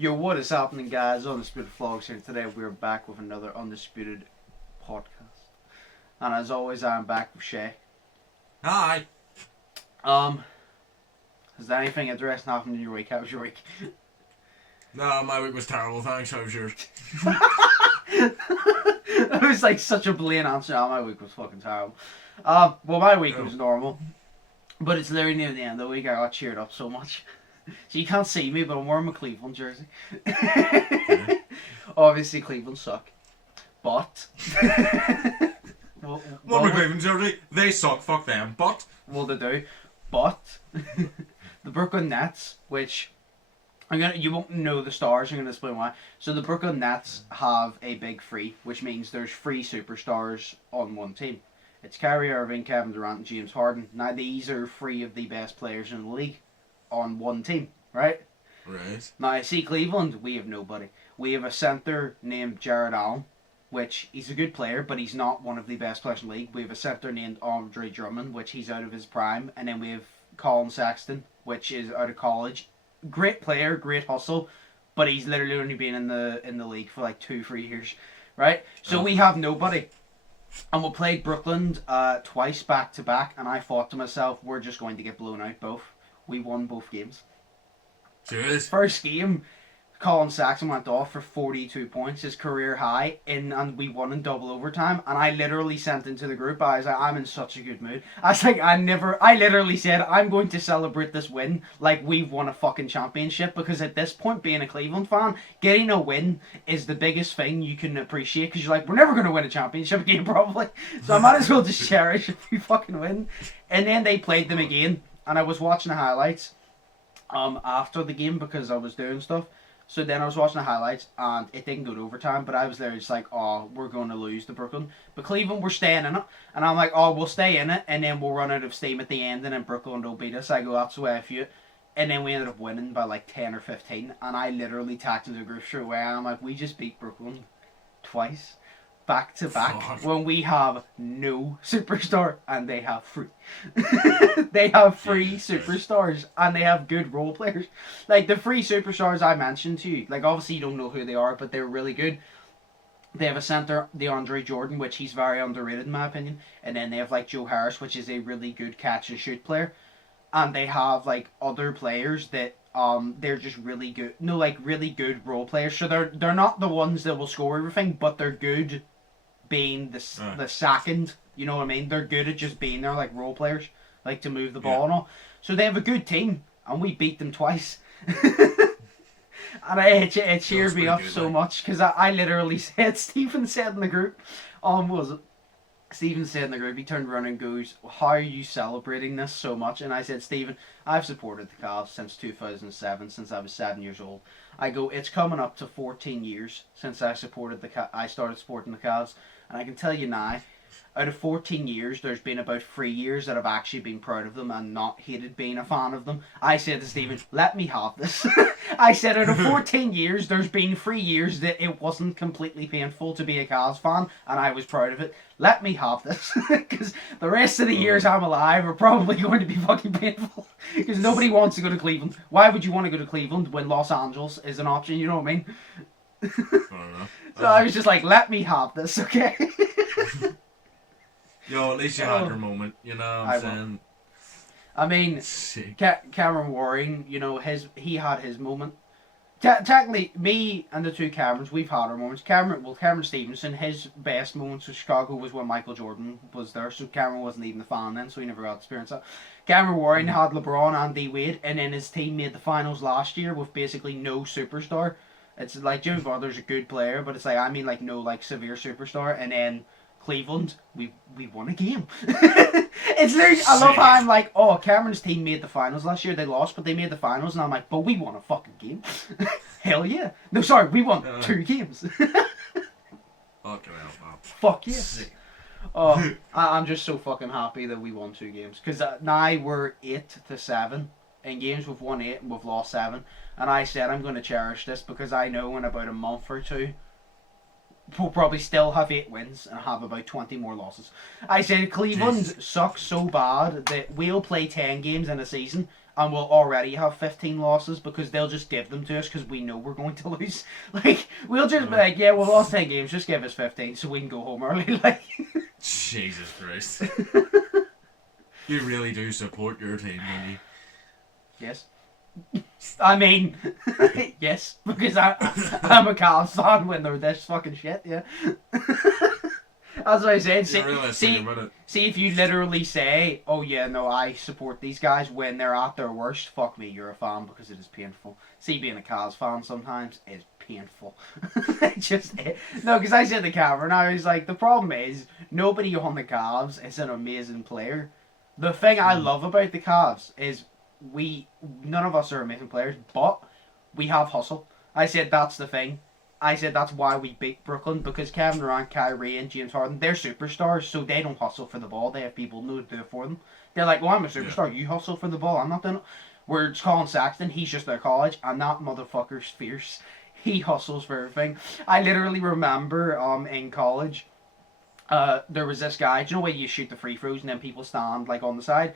Yo, what is happening, guys? Undisputed Vlogs here. Today we're back with another Undisputed podcast. And as always, I'm back with Shay. Hi. Has anything interesting happened in your week? How was your week? No, my week was terrible, thanks. How was yours? That was like such a blatant answer. Oh, my week was fucking terrible. Well, my week was normal. But it's literally near the end of the week. I got cheered up so much. So you can't see me, but I'm wearing my Cleveland jersey. Obviously, Cleveland suck. But... Well, my Cleveland jersey, they suck, fuck them, but... Well, they do. But... the Brooklyn Nets, which... you won't know the stars, I'm going to explain why. So the Brooklyn Nets have a big three, which means there's three superstars on one team. It's Kyrie Irving, Kevin Durant, and James Harden. Now, these are three of the best players in the league on one team, right? Right. Now, I see Cleveland, we have nobody. We have a centre named Jared Allen, which he's a good player, but he's not one of the best players in the league. We have a centre named Andre Drummond, which he's out of his prime. And then we have Colin Sexton, which is out of college. Great player, great hustle, but he's literally only been in the league for like 2-3 years, right? So we have nobody. And we played Brooklyn twice back to back, and I thought to myself, we're just going to get blown out both. We won both games. Serious? First game, Colin Sexton went off for 42 points, his career high, and we won in double overtime. And I literally sent into the group, I was like, I'm in such a good mood. I was like, I literally said, I'm going to celebrate this win like we've won a fucking championship, because at this point, being a Cleveland fan, getting a win is the biggest thing you can appreciate, because you're like, we're never going to win a championship game, probably. So I might as well just cherish if we fucking win. And then they played them again, and I was watching the highlights after the game because I was doing stuff. So then I was watching the highlights, and it didn't go to overtime, but I was there just like, oh, we're going to lose to Brooklyn. But Cleveland, we're staying in it. And I'm like, oh, we'll stay in it, and then we'll run out of steam at the end, and then Brooklyn will beat us. I go, that's the way I feel it. And then we ended up winning by like 10 or 15, and I literally tacked into the group straight away, and I'm like, we just beat Brooklyn twice, back to back, when we have no superstar, and they have three. They have three superstars, and they have good role players. Like, the three superstars I mentioned to you, like, obviously you don't know who they are, but they're really good. They have a centre, DeAndre Jordan, which he's very underrated in my opinion. And then they have, like, Joe Harris, which is a really good catch-and-shoot player. And they have, like, other players that they're just really good. No, like, really good role players. So they're not the ones that will score everything, but they're good being the second, you know what I mean? They're good at just being there, like role players, like to move the ball and all. So they have a good team, and we beat them twice. And it cheered me up so much, because I literally said, Stephen said in the group, Stephen said in the group, he turned around and goes, how are you celebrating this so much? And I said, Stephen, I've supported the Cavs since 2007, since I was 7 years old. I go, it's coming up to 14 years since I started supporting the Cavs. And I can tell you now, out of 14 years, there's been about 3 years that I've actually been proud of them and not hated being a fan of them. I said to Stephen, let me have this. I said, out of 14 years, there's been 3 years that it wasn't completely painful to be a Cavs fan, and I was proud of it. Let me have this. Because the rest of the years I'm alive are probably going to be fucking painful. Because nobody wants to go to Cleveland. Why would you want to go to Cleveland when Los Angeles is an option, you know what I mean? So I was just like, let me have this, okay? Yo, at least you had your moment, you know what I'm saying? I mean, Cameron Waring, you know, he had his moment. Technically, me and the two Camerons, we've had our moments. Cameron Stevenson, his best moments with Chicago was when Michael Jordan was there, so Cameron wasn't even a fan then, so he never got to experience that. Cameron Waring had LeBron and D Wade, and then his team made the finals last year with basically no superstar. It's like Jimmy Butler's a good player, but it's like, I mean, like, no, like, severe superstar. And then Cleveland, we won a game. It's literally, I love how I'm like, oh, Cameron's team made the finals last year. They lost, but they made the finals. And I'm like, but we won a fucking game. Hell yeah. No, sorry, we won 2 games. Fuck yeah. Oh, I'm just so fucking happy that we won 2 games. Because now we're 8-7. In games we've won 8 and we've lost 7. And I said I'm going to cherish this, because I know in about a month or two we'll probably still have 8 wins and have about 20 more losses. I said Cleveland sucks so bad that we'll play 10 games in a season and we'll already have 15 losses because they'll just give them to us because we know we're going to lose. Like, we'll just be like, yeah, we've lost 10 games, just give us 15 so we can go home early. Like, Jesus Christ. You really do support your team, don't you? Yes. I mean, yes, because I'm a Cavs fan when they're this fucking shit, yeah. That's what I said. See, if you literally say, oh yeah, no, I support these guys when they're at their worst, fuck me, you're a fan because it is painful. See, being a Cavs fan sometimes is painful. No, because I said the Cavs, and I was like, the problem is, nobody on the Cavs is an amazing player. The thing I love about the Cavs is none of us are amazing players, but we have hustle. I said that's the thing. I said that's why we beat Brooklyn, because Kevin Durant, Kyrie, and James Harden, they're superstars, so they don't hustle for the ball. They have people who do it for them. They're like, well, I'm a superstar. You hustle for the ball. I'm not doing it. Whereas Colin Sexton, he's just their college, and that motherfucker's fierce. He hustles for everything. I literally remember in college, there was this guy. Do you know where you shoot the free throws and then people stand like on the side?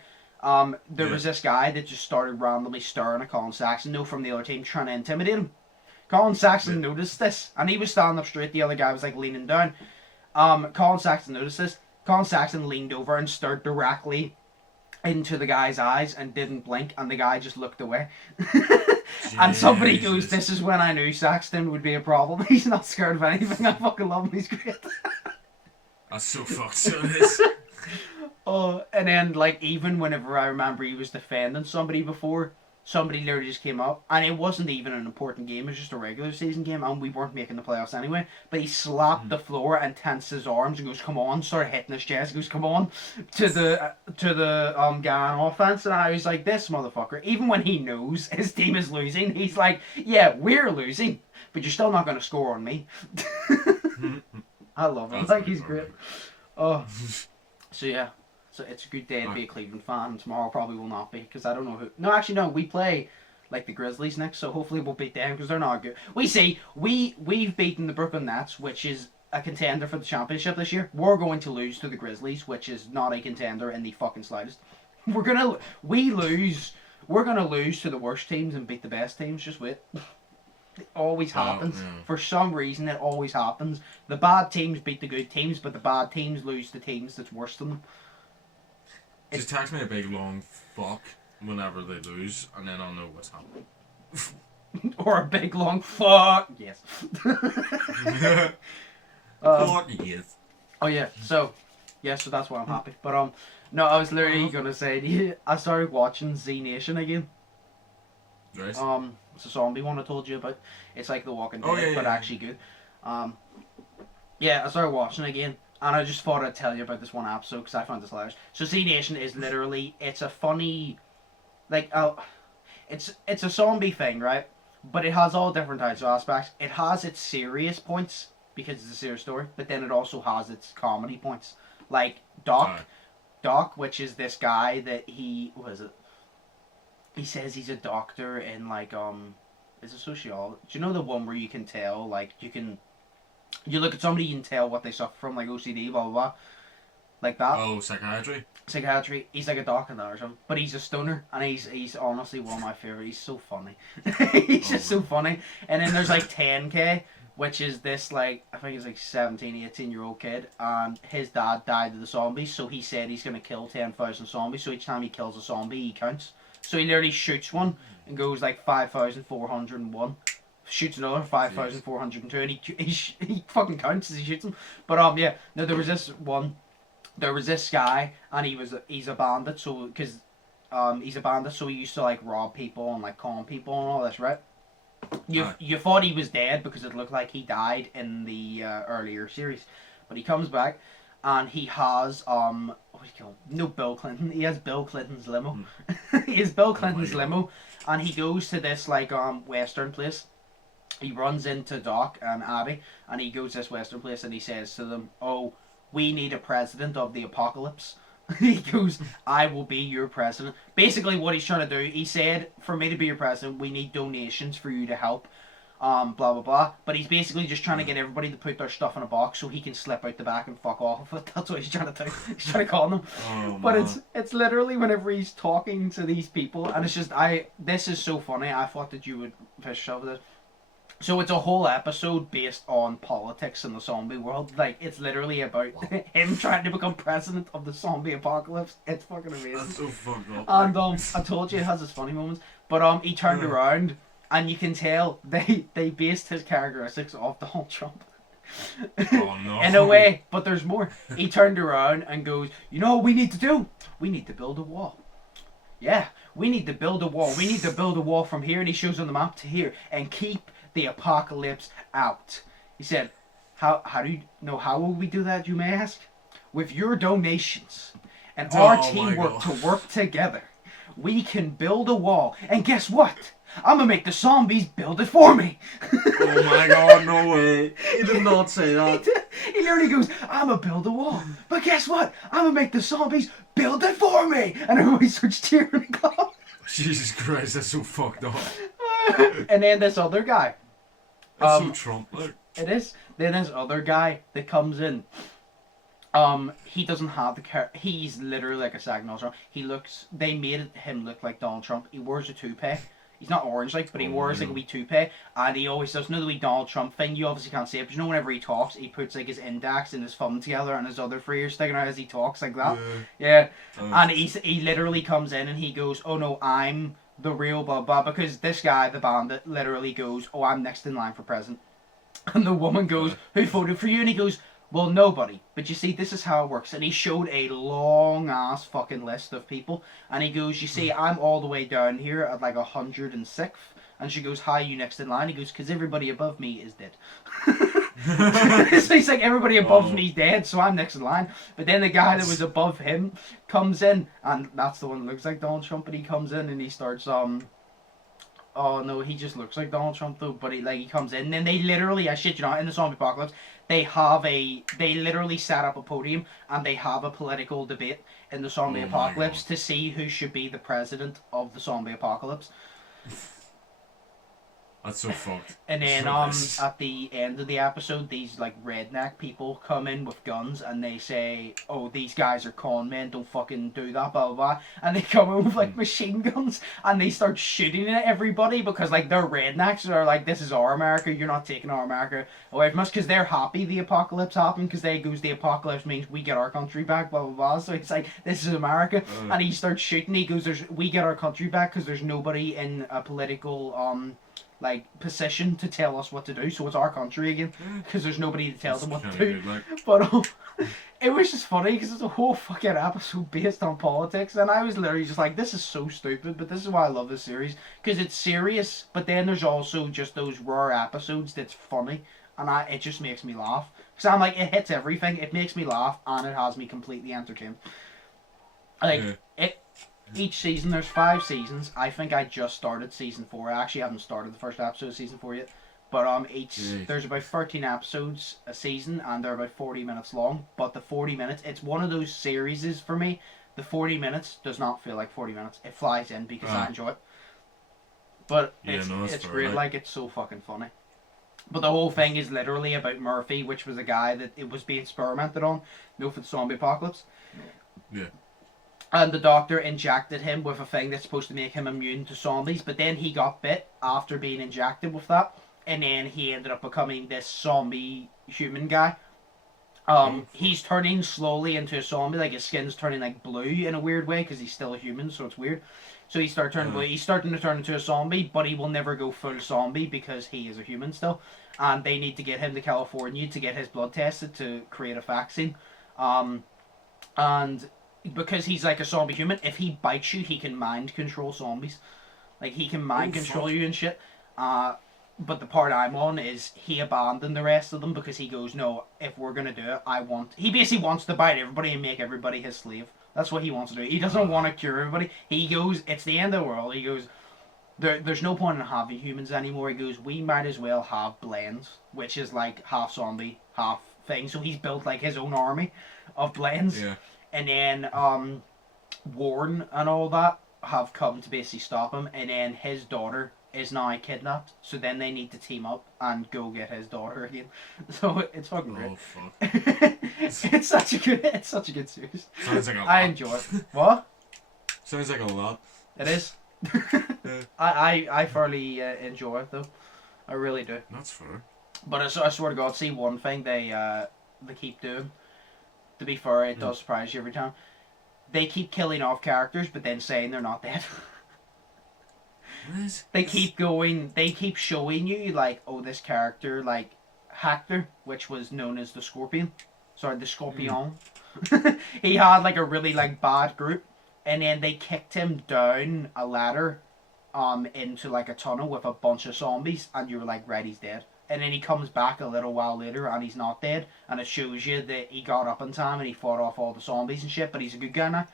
There was this guy that just started randomly staring at Colin Sexton, from the other team, trying to intimidate him. Colin Sexton noticed this, and he was standing up straight. The other guy was like leaning down. Colin Sexton noticed this. Colin Sexton leaned over and stared directly into the guy's eyes and didn't blink, and the guy just looked away. And somebody goes, "This is when I knew Sexton would be a problem. He's not scared of anything. I fucking love him. He's great." That's so fucked, so it is. Oh, and then like even whenever I remember he was defending somebody before, somebody literally just came up, and it wasn't even an important game, it was just a regular season game, and we weren't making the playoffs anyway, but he slapped the floor and tensed his arms and goes, "Come on," started hitting his chest, goes, "Come on," to the guy on offense, and I was like, this motherfucker, even when he knows his team is losing, he's like, yeah, we're losing, but you're still not going to score on me. I love him. Like, he's great. Oh, so yeah. So it's a good day to be a Cleveland fan, and tomorrow probably will not be, because I don't know who... No, actually, no, we play, like, the Grizzlies next, so hopefully we'll beat them, because they're not good. We've beaten the Brooklyn Nets, which is a contender for the championship this year. We're going to lose to the Grizzlies, which is not a contender in the fucking slightest. We're gonna lose to the worst teams and beat the best teams, just wait. It always happens. Yeah. For some reason, it always happens. The bad teams beat the good teams, but the bad teams lose to teams that's worse than them. Just text me a big long fuck whenever they lose, and then I'll know what's happening. Or a big long fuck. Yes. Fuck yes. Oh yeah. So that's why I'm happy. But no, I was literally gonna say to you, I started watching Z Nation again. Right. It's a zombie one I told you about. It's like The Walking Dead, but actually good. Yeah, I started watching it again. And I just thought I'd tell you about this one episode because I found this hilarious. So Z Nation is literally, it's a funny, like, it's a zombie thing, right? But it has all different types of aspects. It has its serious points because it's a serious story, but then it also has its comedy points. Like Doc, which is this guy that he says he's a doctor in like is a sociologist. Do you know the one where you can tell, like, you look at somebody, you can tell what they suffer from, like OCD, blah, blah, blah. Like that. Oh, psychiatry? Psychiatry. He's like a doctor or something. But he's a stoner, and he's honestly one of my favourite. He's so funny. He's just so funny. And then there's like 10K, which is this, like, I think he's like 17, 18-year-old kid, and his dad died of the zombies, so he said he's going to kill 10,000 zombies, so each time he kills a zombie, he counts. So he literally shoots one, and goes like 5,401. Shoots another 5,402, and he fucking counts as he shoots them. But yeah, no, there was this guy, and he's a bandit, so because he's a bandit, so he used to like rob people and like con people and all this, right? You thought he was dead because it looked like he died in the earlier series, but he comes back, and he has what do you call him? No, Bill Clinton. He has Bill Clinton's limo. He has Bill Clinton's limo, and he goes to this like western place. He runs into Doc and Abby, and he goes to this western place, and he says to them, "Oh, we need a president of the apocalypse." He goes, "I will be your president." Basically what he's trying to do, he said, for me to be your president, we need donations for you to help blah blah blah. But he's basically just trying to get everybody to put their stuff in a box so he can slip out the back and fuck off of it. That's what he's trying to do. He's trying to con them. Oh, but man. it's literally whenever he's talking to these people, and it's just this is so funny. I thought that you would fish over this. So it's a whole episode based on politics in the zombie world. Like, it's literally about him trying to become president of the zombie apocalypse. It's fucking amazing. That's so fucked up. And I told you it has its funny moments. But he turned around, and you can tell they based his characteristics off Donald Trump. Oh no. In a way, but there's more. He turned around and goes, you know what we need to do? We need to build a wall. Yeah, we need to build a wall. We need to build a wall from here, and he shows on the map, to here, and keep the apocalypse out. He said, how will we do that, you may ask? With your donations and our teamwork to work together, we can build a wall. And guess what? I'm gonna make the zombies build it for me. Oh my god, no way. He did not say that. He literally goes, I'm gonna build a wall. But guess what? I'm gonna make the zombies build it for me. And everybody starts cheering and clapping. Jesus Christ, that's so fucked up. And then this other guy. That's so Trump, like. It is. Then this other guy that comes in. He doesn't have the he's literally like a second Donald Trump. They made him look like Donald Trump. He wears a toupee. He's not orange like, but he wears like a wee toupee, and he always does the wee Donald Trump thing. You obviously can't see it, but you know whenever he talks, he puts like his index and his thumb together, and his other three ears sticking out as he talks like that. Yeah. And he literally comes in and he goes, "Oh no, I'm the real blah blah," because this guy, the bandit, literally goes, "Oh, I'm next in line for president," and the woman goes, "Who voted for you?" And he goes, "Well, nobody. But you see, this is how it works." And he showed a long ass fucking list of people. And he goes, "You see, I'm all the way down here at like 106th." And she goes, "Hi, you next in line?" He goes, "Because everybody above me is dead." So he's like, everybody above me's dead, so I'm next in line. But then the guy that was above him comes in, and that's the one that looks like Donald Trump. But he comes in and he starts oh no, he just looks like Donald Trump though. But he comes in, and then they literally, I shit you not, in the zombie apocalypse, they literally set up a podium and they have a political debate in the zombie apocalypse to see who should be the president of the zombie apocalypse. That's so fucked. And then at the end of the episode, these like redneck people come in with guns and they say, "Oh, these guys are con men, don't fucking do that, blah blah blah." And they come in with like machine guns and they start shooting at everybody because like they're rednecks. They're like, "This is our America, you're not taking our America away from us," because they're happy the apocalypse happened, because they goes, the apocalypse means we get our country back, blah blah blah. So it's like, this is America. And he starts shooting. He goes, we get our country back because there's nobody in a political like position to tell us what to do, so it's our country again because there's nobody to tell them what to do. Good, like. But it was just funny because it's a whole fucking episode based on politics, and I was literally just like, this is so stupid, but this is why I love this series, because it's serious, but then there's also just those rare episodes that's funny, and it just makes me laugh, because I'm like, it hits everything, it makes me laugh, and it has me completely entertained. Like, each season, there's 5 seasons. I think I just started season 4. I actually haven't started the first episode of season 4 yet. But there's about 13 episodes a season, and they're about 40 minutes long. But the 40 minutes, it's one of those series for me. The 40 minutes does not feel like 40 minutes. It flies in because I enjoy it. But it's great, like, it's so fucking funny. But the whole thing is literally about Murphy, which was a guy that it was being experimented on, for the zombie apocalypse. Yeah. And the doctor injected him with a thing that's supposed to make him immune to zombies, but then he got bit after being injected with that, and then he ended up becoming this zombie human guy. He's turning slowly into a zombie, like his skin's turning like blue in a weird way, because he's still a human, so it's weird. So he's starting to turn into a zombie, but he will never go full zombie because he is a human still. And they need to get him to California to get his blood tested to create a vaccine. And because he's like a zombie human, if he bites you, he can mind control zombies. Like, he can mind control you and shit. But the part I'm on is he abandoned the rest of them because he goes, no, if we're going to do it, he basically wants to bite everybody and make everybody his slave. That's what he wants to do. He doesn't want to cure everybody. He goes, it's the end of the world. He goes, there's no point in having humans anymore. He goes, we might as well have blends, which is like half zombie, half thing. So he's built like his own army of blends. Yeah. And then Warren and all that have come to basically stop him. And then his daughter is now kidnapped. So then they need to team up and go get his daughter again. So it's fucking great. Oh fuck. It's such a good series. Sounds like a lot. I enjoy it. What? Sounds like a lot. It is. I fairly enjoy it though. I really do. That's fair. But I swear to God, see one thing they keep doing. To be fair, it does surprise you every time. They keep killing off characters, but then saying they're not dead. What? They keep going. They keep showing you like, oh, this character like Hector, which was known as the Scorpion. Sorry, the Scorpion. He had like a really like bad group, and then they kicked him down a ladder, into like a tunnel with a bunch of zombies, and you were like, right, he's dead. And then he comes back a little while later, and he's not dead, and it shows you that he got up in time and he fought off all the zombies and shit, but he's a good guy now.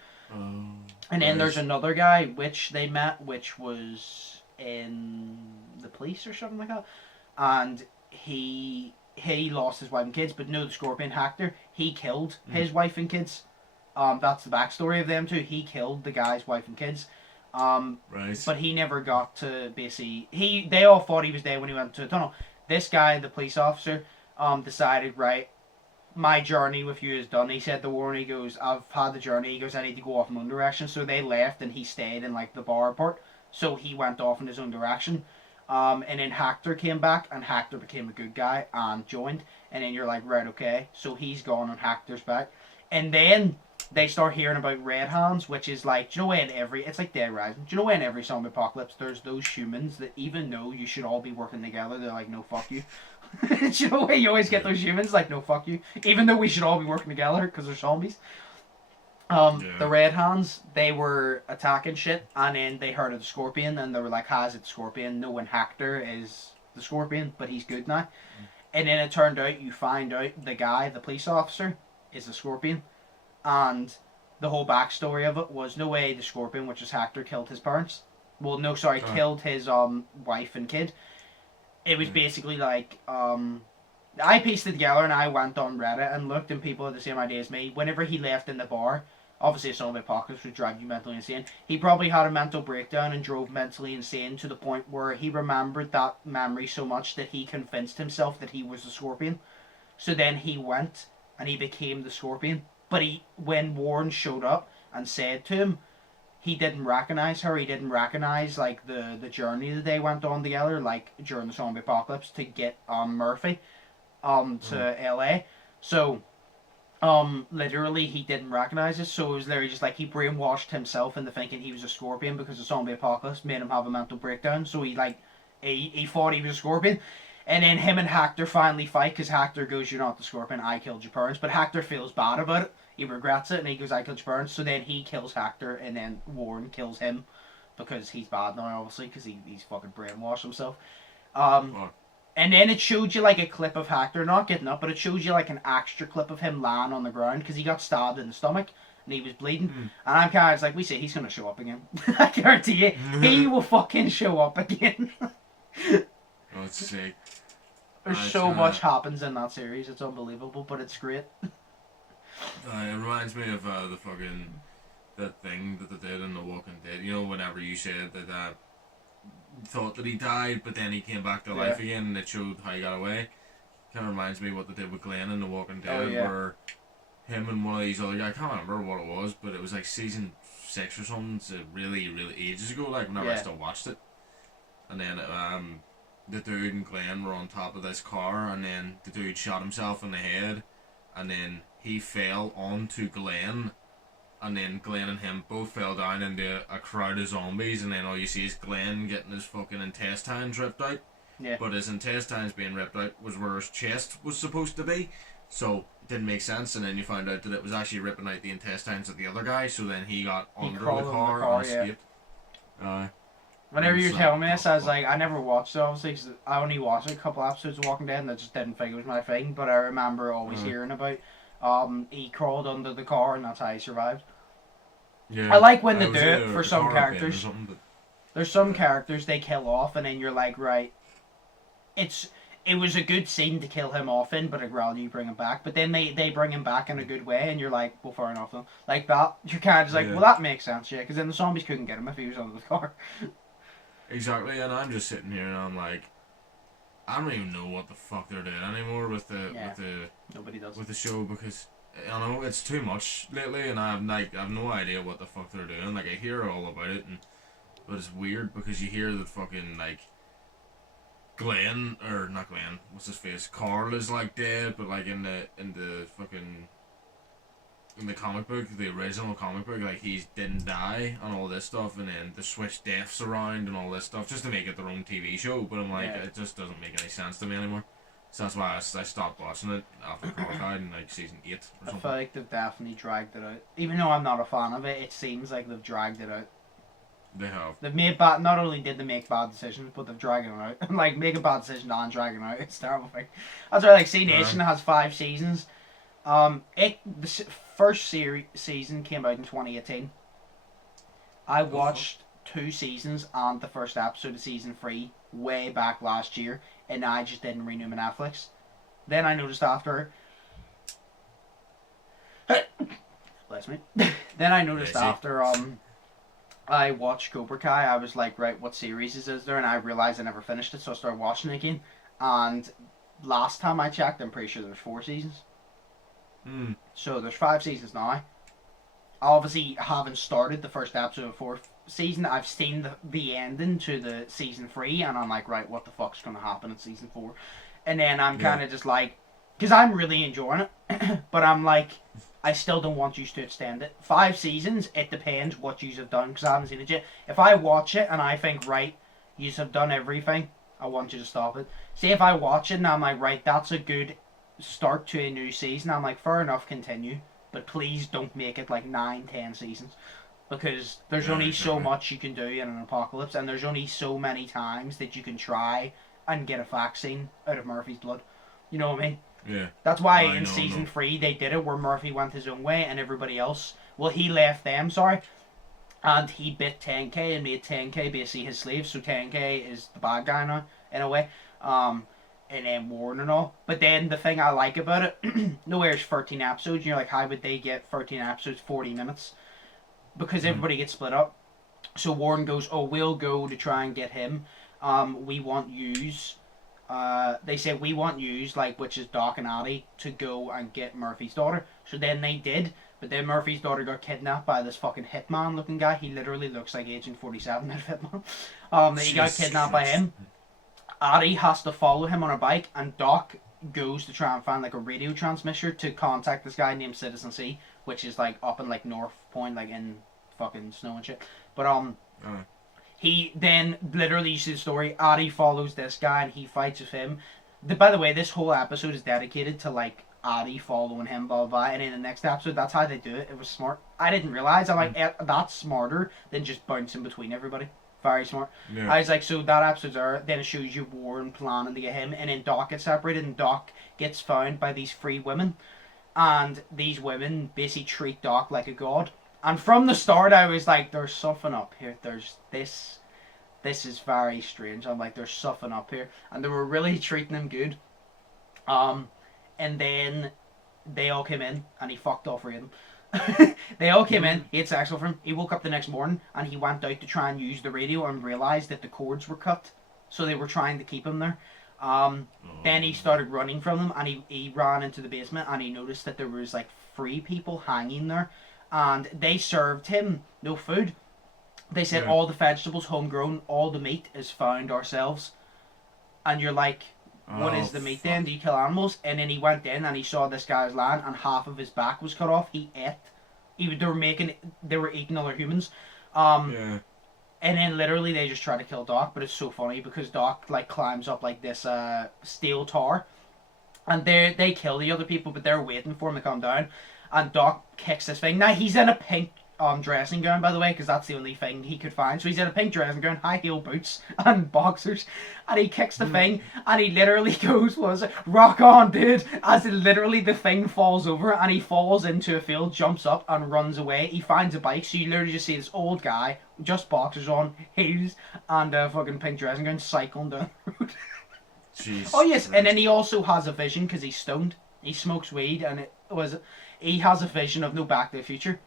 And then there's another guy which they met, which was in the police or something like that, and he lost his wife and kids, but no, the Scorpion Hector, he killed his wife and kids. That's the backstory of them two. He killed the guy's wife and kids. Right. But he never got to basically. They all thought he was dead when he went to the tunnel. This guy, the police officer, decided, right, my journey with you is done. He said to Warren, he goes, I've had the journey. He goes, I need to go off in my own direction. So they left and he stayed in like the bar part. So he went off in his own direction. And then Hector came back and Hector became a good guy and joined. And then you're like, right, okay. So he's gone and Hector's back. And then they start hearing about Red Hands, which is like, do you know in it's like Dead Rising. Do you know in every zombie apocalypse there's those humans that even though you should all be working together, they're like, no, fuck you. Do you know where you always get those humans like, no, fuck you, even though we should all be working together because they're zombies. The Red Hands, they were attacking shit, and then they heard of the Scorpion, and they were like, how's it the Scorpion? Knowing Hector is the Scorpion, but he's good now. And then it turned out, you find out the guy, the police officer, is the Scorpion. And the whole backstory of it was no way the Scorpion, which is Hector, killed his parents. Well, no, sorry, killed his wife and kid. It was basically like, I pieced it together and I went on Reddit and looked, and people had the same idea as me. Whenever he left in the bar, obviously a zombie apocalypse would drive you mentally insane. He probably had a mental breakdown and drove mentally insane to the point where he remembered that memory so much that he convinced himself that he was the Scorpion. So then he went and he became the Scorpion. But when Warren showed up and said to him, he didn't recognize her. He didn't recognize like the journey that they went on together, like during the zombie apocalypse to get Murphy to LA. So literally he didn't recognize it. So it was literally just like he brainwashed himself into thinking he was a Scorpion because the zombie apocalypse made him have a mental breakdown. So he thought he was a Scorpion. And then him and Hector finally fight because Hector goes, you're not the Scorpion, I killed your parents. But Hector feels bad about it. He regrets it and he goes, I killed your parents. So then he kills Hector and then Warren kills him because he's bad now, obviously, because he's fucking brainwashed himself. And then it showed you like a clip of Hector not getting up, but it shows you like an extra clip of him lying on the ground because he got stabbed in the stomach and he was bleeding. And I'm kind of like, we say he's going to show up again. I guarantee you, he will fucking show up again. Oh, it's sick. There's so much happens in that series, it's unbelievable, but it's great. It reminds me of that thing that they did in The Walking Dead. You know, whenever you said that thought that he died, but then he came back to life again, and it showed how he got away. Kind of reminds me of what they did with Glenn in The Walking Dead, where him and one of these other guys, I can't remember what it was, but it was like season 6 or something, so really, really ages ago, like whenever I still watched it. And then the dude and Glenn were on top of this car, and then the dude shot himself in the head, and then he fell onto Glenn, and then Glenn and him both fell down into a crowd of zombies, and then all you see is Glenn getting his fucking intestines ripped out. Yeah. But his intestines being ripped out was where his chest was supposed to be, so it didn't make sense, and then you found out that it was actually ripping out the intestines of the other guy, so then he got under the car and escaped. Whenever you were telling me this, I was like, I never watched it, obviously, because I only watched a couple episodes of Walking Dead, and I just didn't think it was my thing, but I remember always hearing about, he crawled under the car, and that's how he survived. Yeah. I like when they do it for some characters. There's some characters they kill off, and then you're like, right, it was a good scene to kill him off in, but I'd rather you bring him back. But then they bring him back in a good way, and you're like, well, fair enough, then. Like that, you're kind of just like, well, that makes sense, yeah, because then the zombies couldn't get him if he was under the car. Exactly, and I'm just sitting here and I'm like, I don't even know what the fuck they're doing anymore with the Nobody does with the show, because I know it's too much lately, and I've no idea what the fuck they're doing. Like, I hear all about it, but it's weird because you hear that fucking like Glenn, or not Glenn, what's his face? Carl is like dead, but like in the fucking in the comic book, the original comic book, like he didn't die and all this stuff, and then they switch deaths around and all this stuff just to make it their own TV show. But I'm like, it just doesn't make any sense to me anymore. So that's why I stopped watching it after Crocodile in like season 8 or something. I feel like they've definitely dragged it out. Even though I'm not a fan of it, it seems like they've dragged it out. They have. They've made bad. Not only did they make bad decisions, but they've dragged it out. Like, make a bad decision and dragging it out. It's a terrible thing. That's why, like, C Nation has 5 seasons. The first season came out in 2018. I watched 2 seasons and the first episode of season 3 way back last year, and I just didn't renew my Netflix. Then I noticed after. Bless me. Then I noticed after I watched Cobra Kai, I was like, right, what series is there? And I realized I never finished it, so I started watching it again. And last time I checked, I'm pretty sure there's 4 seasons. So there's 5 seasons now. I obviously haven't started the first episode of 4th season. I've seen the ending to the season 3, and I'm like, right, what the fuck's going to happen in season 4? And then I'm kind of just like, because I'm really enjoying it, but I'm like, I still don't want you to extend it. 5 seasons, it depends what you have done, because I haven't seen it yet. If I watch it and I think, right, you have done everything, I want you to stop it. See, if I watch it and I'm like, right, that's a good start to a new season, I'm like, fair enough, continue, but please don't make it like 9-10 seasons, because there's only so much you can do in an apocalypse, and there's only so many times that you can try and get a vaccine out of Murphy's blood. You know what I mean? Yeah. That's why in season 3 they did it where Murphy went his own way and everybody else, well, he left them, and he bit 10k and made 10k basically his slave, so 10k is the bad guy now, in a way. And then Warren and all. But then the thing I like about it, nowhere's 13 episodes. You're like, how would they get 13 episodes, 40 minutes? Because everybody gets split up. So Warren goes, oh, we'll go to try and get him. We want yous. They said, we want yous, like, which is Doc and Addie, to go and get Murphy's daughter. So then they did. But then Murphy's daughter got kidnapped by this fucking hitman looking guy. He literally looks like Agent 47, that hitman. He got kidnapped by him. Addie has to follow him on a bike, and Doc goes to try and find like a radio transmitter to contact this guy named Citizen C, which is like up in like North Point, like in fucking snow and shit. But he then literally, you see the story, Addie follows this guy and he fights with him. By the way, this whole episode is dedicated to like Addie following him, blah blah blah. And in the next episode, that's how they do it. It was smart. I didn't realize. I'm like, that's smarter than just bouncing between everybody. Very smart. Yeah. I was like, so that episode's there, then it shows you Warren planning to get him, and then Doc gets separated, and Doc gets found by these 3 women, and these women basically treat Doc like a god. And from the start, I was like, there's something up here. There's this is very strange. I'm like, there's something up here, and they were really treating him good. And then they all came in, and he fucked all 3 of them. They all came in, he had sex with him, he woke up the next morning and he went out to try and use the radio and realised that the cords were cut, so they were trying to keep him there. Then he started running from them, and he ran into the basement, and he noticed that there was like 3 people hanging there, and they served him no food. They said all the vegetables homegrown, all the meat is found ourselves. And you're like, what is the meat then? Do you kill animals? And then he went in and he saw this guy's land, and half of his back was cut off. He ate. They were eating other humans. And then literally they just try to kill Doc, but it's so funny because Doc like climbs up like this steel tower, and they kill the other people, but they're waiting for him to come down. And Doc kicks this thing. Now he's in a pink dressing gown, by the way, because that's the only thing he could find. So he's in a pink dressing gown, high heel boots, and boxers, and he kicks the thing, and he literally goes, rock on, dude, as literally the thing falls over, and he falls into a field, jumps up, and runs away. He finds a bike, so you literally just see this old guy, just boxers on, heels, and a fucking pink dressing gown, cycling down the road. Jeez. Oh yes, and then he also has a vision, because he's stoned. He smokes weed, and he has a vision of no Back to the Future.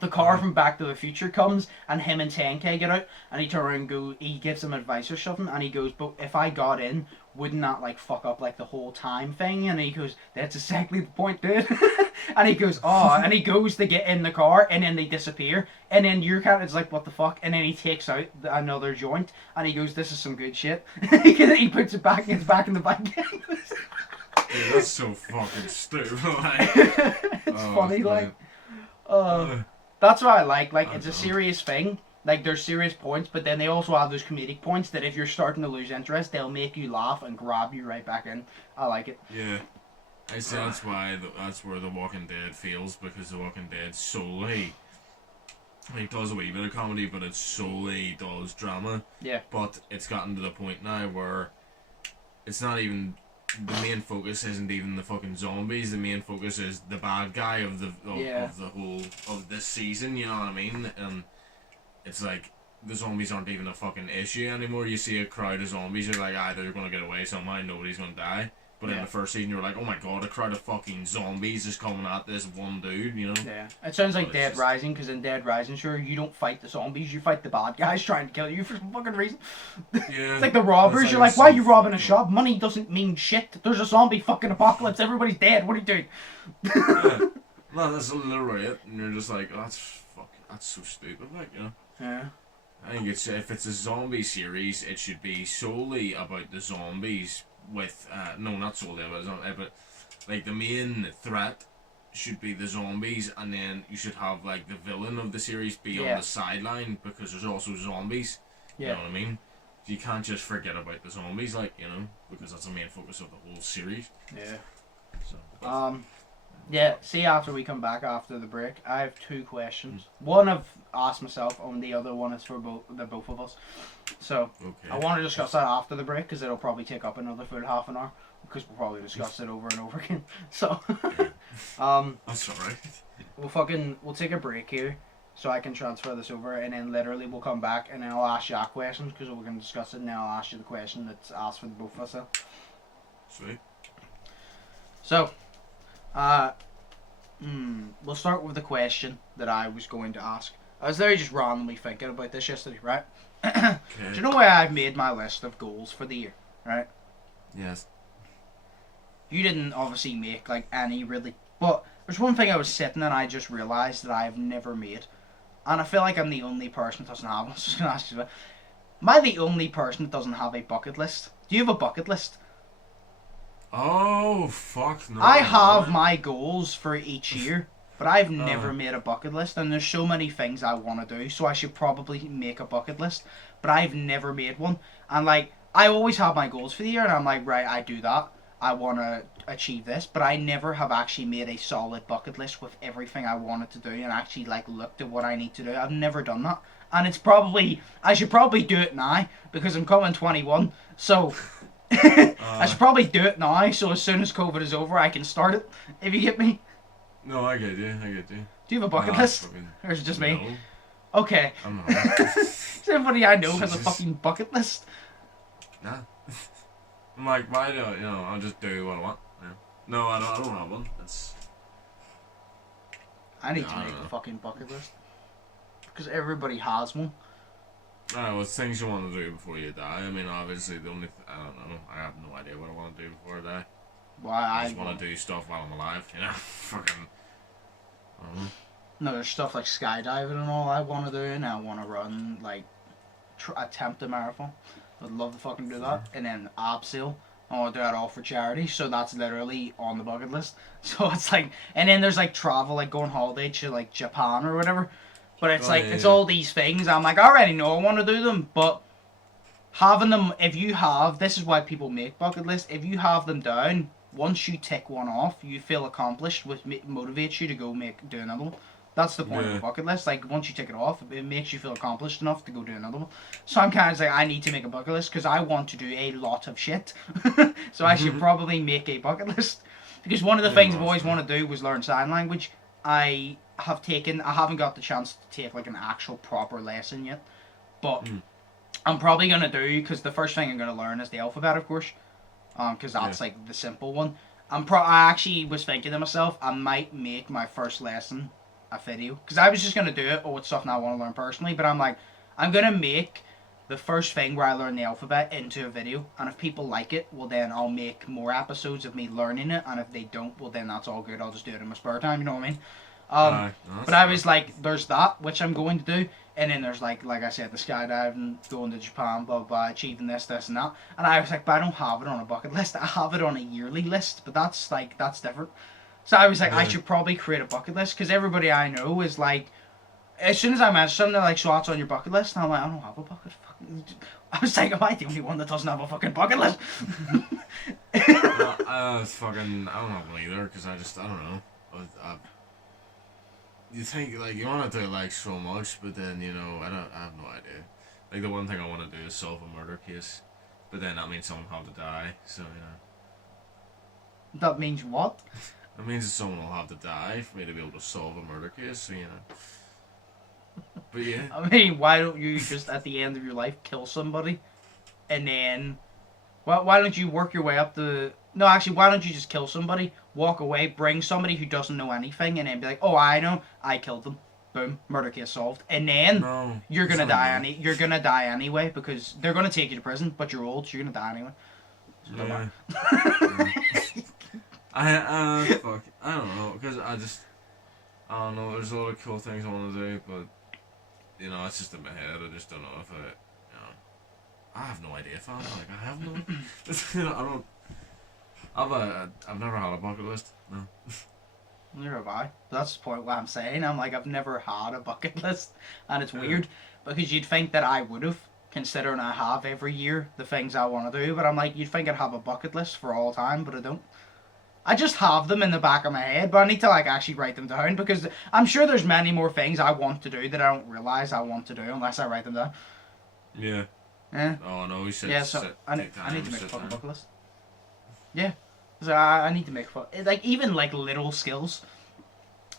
the car from Back to the Future comes, and him and 10K get out, and he turns around and he gives him advice or something, and he goes, but if I got in, wouldn't that like fuck up like the whole time thing? And he goes, that's exactly the point, dude. And he goes, oh, and he goes to get in the car, and then they disappear, and then your cat is like, what the fuck? And then he takes out another joint, and he goes, this is some good shit. He puts it back, and it's back in the bag. Dude, that's so fucking stupid. Like, it's funny, like. That's what I like. Like, it's a serious thing. Like, there's serious points, but then they also have those comedic points that if you're starting to lose interest, they'll make you laugh and grab you right back in. I like it. Yeah. I say that's why that's where The Walking Dead feels, because The Walking Dead solely like does a wee bit of comedy, but it solely does drama. Yeah. But it's gotten to the point now where it's not even the main focus isn't even the fucking zombies. The main focus is the bad guy of the whole of this season. You know what I mean? And it's like the zombies aren't even a fucking issue anymore. You see a crowd of zombies, you're like, they're gonna get away somehow. Nobody's gonna die. But in the first season, you're like, oh my god, a crowd of fucking zombies is coming at this one dude, you know? Yeah. It sounds like Dead Rising, because in Dead Rising, sure, you don't fight the zombies, you fight the bad guys trying to kill you for some fucking reason. Yeah. It's like the robbers, you're like, why are you robbing a shop? Money doesn't mean shit. There's a zombie fucking apocalypse, everybody's dead, what are you doing? Yeah. No, that's literally it. And you're just like, that's so stupid, like, you know? Yeah. I think if it's a zombie series, it should be solely about the zombies. With no, not solely about zombies, but like the main threat should be the zombies, and then you should have like the villain of the series be on the sideline, because there's also zombies. You know what I mean? You can't just forget about the zombies, like, you know, because that's the main focus of the whole series. Yeah. So. Yeah. See, after we come back after the break, I have two questions. One I've asked myself, and the other one is for both of us. So I want to discuss that after the break, because it'll probably take up another full half an hour, because we'll probably discuss it over and over again. So that's alright. We'll take a break here, so I can transfer this over, and then literally we'll come back, and then I'll ask you a question, because we're going to discuss it, and then I'll ask you the question that's asked for the both of us. Sweet. So, we'll start with the question that I was going to ask. I was there just randomly thinking about this yesterday, right? Do you know why I've made my list of goals for the year, right? Yes. You didn't obviously make like any really, but there's one thing I was sitting and I just realised that I've never made, and I feel like I'm the only person that doesn't have one. So I was just gonna ask you, am I the only person that doesn't have a bucket list? Do you have a bucket list? Oh fuck no. I have my goals for each year, but I've never made a bucket list, and there's so many things I want to do, so I should probably make a bucket list, but I've never made one. And like, I always have my goals for the year, and I'm like, right, I do that, I want to achieve this, but I never have actually made a solid bucket list with everything I wanted to do, and actually like looked at what I need to do. I've never done that, and I should probably do it now, because I'm coming 21, so I should probably do it now, so as soon as COVID is over, I can start it, if you get me. No, I get you. Do you have a bucket list? Or is it just me? No. Okay. I'm not. Everybody I know has a fucking bucket list. Nah. I'm like, why do I'll just do what I want. Yeah. No, I don't have one. I need to make a fucking bucket list. Because everybody has one. Well, it's things you want to do before you die. I mean, obviously, I don't know. I have no idea what I want to do before I die. I just want to do stuff while I'm alive, you know? Fucking. I don't know. No, there's stuff like skydiving and all I want to do, and I want to run, like, attempt a marathon. I'd love to fucking do that. And then abseil. I want to do that all for charity, so that's literally on the bucket list. So it's like, and then there's like travel, like going holiday to like Japan or whatever. But it's it's all these things. I'm like, I already know I want to do them, but having them, this is why people make bucket lists. If you have them down, once you tick one off, you feel accomplished, which motivates you to go do another one. That's the point of a bucket list. Like, once you tick it off, it makes you feel accomplished enough to go do another one. So I'm kind of like, I need to make a bucket list because I want to do a lot of shit. So I should probably make a bucket list. Because one of the things I've always wanted to do was learn sign language. I haven't got the chance to take like an actual proper lesson yet. But I'm probably going to do, because the first thing I'm going to learn is the alphabet, of course. Because that's like the simple one. I actually was thinking to myself, I might make my first lesson a video. Because I was just going to do it, it's something I want to learn personally, but I'm like, I'm going to make the first thing where I learn the alphabet into a video, and if people like it, well then I'll make more episodes of me learning it, and if they don't, well then that's all good, I'll just do it in my spare time, you know what I mean? But I was like, there's that, which I'm going to do, and then there's like I said, the skydiving, going to Japan, blah, blah, achieving this, and that. And I was like, but I don't have it on a bucket list. I have it on a yearly list, but that's different. So I was like, I should probably create a bucket list, because everybody I know is like, as soon as I mention something, they're like, so what's on your bucket list? And I'm like, I don't have a bucket. I was like, am I the only one that doesn't have a fucking bucket list? I don't have one either, because I don't know. You think, like, you want to do, like, so much, but then, you know, I have no idea. Like, the one thing I want to do is solve a murder case, but then that means someone will have to die, so, you know. That means what? It means that someone will have to die for me to be able to solve a murder case, so, you know. But, yeah. I mean, why don't you just, at the end of your life, kill somebody, and then... Well, why don't you work your way up the... No, actually, why don't you just kill somebody, walk away, bring somebody who doesn't know anything, and then be like, oh, I know, I killed them. Boom, murder case solved. And then you're gonna die you're gonna die anyway, because they're gonna take you to prison, but you're old, so you're gonna die anyway. So fuck, I don't know, because I don't know, there's a lot of cool things I want to do, but, you know, it's just in my head, I just don't know if I have no idea, fam. Like, I have no... I don't... I've never had a bucket list, no. Neither have I. That's the point what I'm saying. I'm like, I've never had a bucket list, and it's weird, because you'd think that I would have, considering I have every year the things I want to do, but I'm like, you'd think I'd have a bucket list for all time, but I don't. I just have them in the back of my head, but I need to, like, actually write them down, because I'm sure there's many more things I want to do that I don't realise I want to do unless I write them down. Yeah. Yeah. Oh, no, we should I need to make a fucking bucket list. Yeah. So I need to make like, even like little skills,